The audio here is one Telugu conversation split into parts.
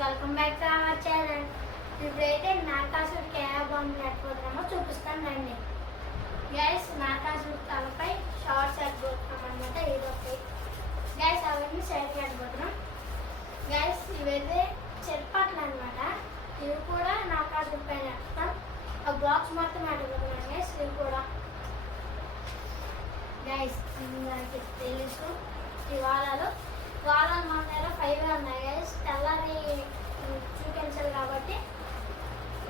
Welcome back to our channel. ఇప్పుడైతే నరకాసుడికి ఏ బాంబు నెట్టుకుంటున్నామో చూపిస్తాను రండి. గ్యాస్ నరకాసుడి తలపై షార్ట్స్ ఎట్టుకుంటున్నాం అనమాట. ఇదొకటి గ్యాస్ అవన్నీ సైడ్కి ఎట్టుకుంటున్నాం. గ్యాస్ ఇవైతే చెట్పట్లు అనమాట. ఇవి కూడా నరకాసుడి పైన ఎట్టుతాం. ఆ బాక్స్ మొత్తం ఎట్టుకుంటున్నాం గ్యాస్. ఇవి కూడా గ్యాస్ మనకి తెలుసు ఈ వారాలు మన దగ్గర 5 ఉన్నాయి గైస్. తెల్లారి చూపించాలి కాబట్టి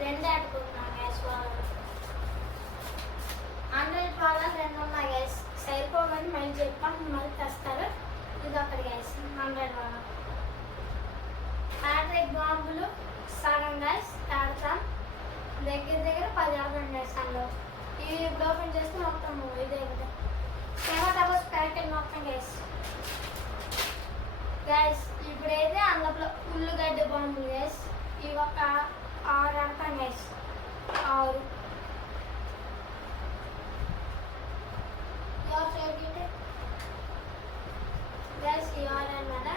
2 ఆడుకుంటున్నాను గైస్. వాళ్ళు 100 వాళ్ళ 2 ఉన్నాయి గైస్. సరిపోవని మళ్ళీ చెప్పాను, మళ్ళీ తెస్తారు. ఇది ఒకటి గైస్ 100 వాళ్ళ హ్యాట్రిక్ బాంబులు సగం గైస్ ఆడతాం. దగ్గర 10 ఆడతాం గైస్. అందులో ఇవి ఇప్పుడు ఓపెన్ చేస్తే మొత్తం ఇదే టమాటోస్ ప్యాకెట్ మొత్తం గైస్. గైస్ ఇప్పుడైతే అందులో ఉల్లిగడ్డ బాంబులు గైస్. ఇవి ఒక 6 ఆడతాం గైస్. 6 గైస్ ఈ 6 అనమాట.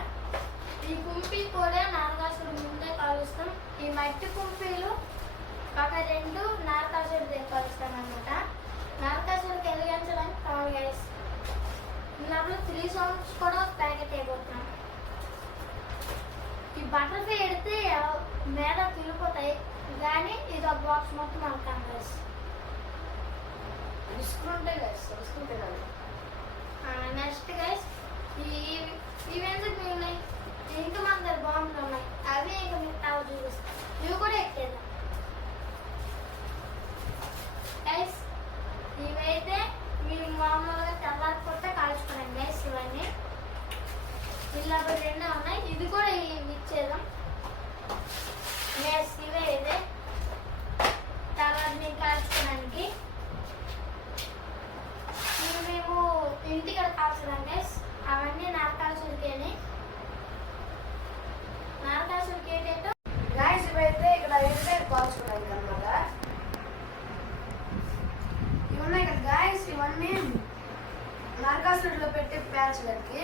ఈ కుంపి కూడా నరకాసుడు ముందే కాలుస్తాం. ఈ మట్టి కుంపీలు ఒక 2 నరకాసుడు దగ్గర కాలుస్తాం అనమాట. నరకాసుడికి వెలిగించడానికి కావాలి గైస్. ఇందులో 3 సౌండ్స్ కూడా ఒక ప్యాకెట్ అయిపోతున్నాం. ఈ బటర్ఫ్లై ఎడితే మేడ తిరిగిపోతాయి కానీ ఇది ఒక బాక్స్ మొత్తం వెళ్తాం గైస్. రిస్క్లుంటాయి గైస్, రిస్క్లుంటాయి కదా. నెక్స్ట్ గైస్ ఇవెందుకు ఉన్నాయి ఇంకా మన దగ్గర బాంబులు ఉన్నాయి. అవి ఇంకా మీకు తావు చూపిస్తాం. ఇవి కూడా ఎక్కేద్దాం గైస్. ఇవైతే మీరు మామూలుగా తెల్లారిపోతే కాల్చుకోండి గైస్. ఇవన్నీ ఇలా 2 ఉన్నాయి. ఇది కూడా ఇచ్చేద్దాం గైస్. ఇవే ఇదే తర్వాత కాల్చుకోవడానికి. ఇవి మేము ఇంటికాడ కాల్చుదాం గైస్. అవన్నీ నరకాసుడికేని. నరకాసుడికి ఏంటంటే గైస్ ఇవైతే ఇక్కడ ఏంటంటే కాల్చుకోవడానికి అనమాట. ఇవి ఉన్నాయి కదా గైస్. ఇవన్నీ నరకాసుడిలో పెట్టే ప్యాచ్లకి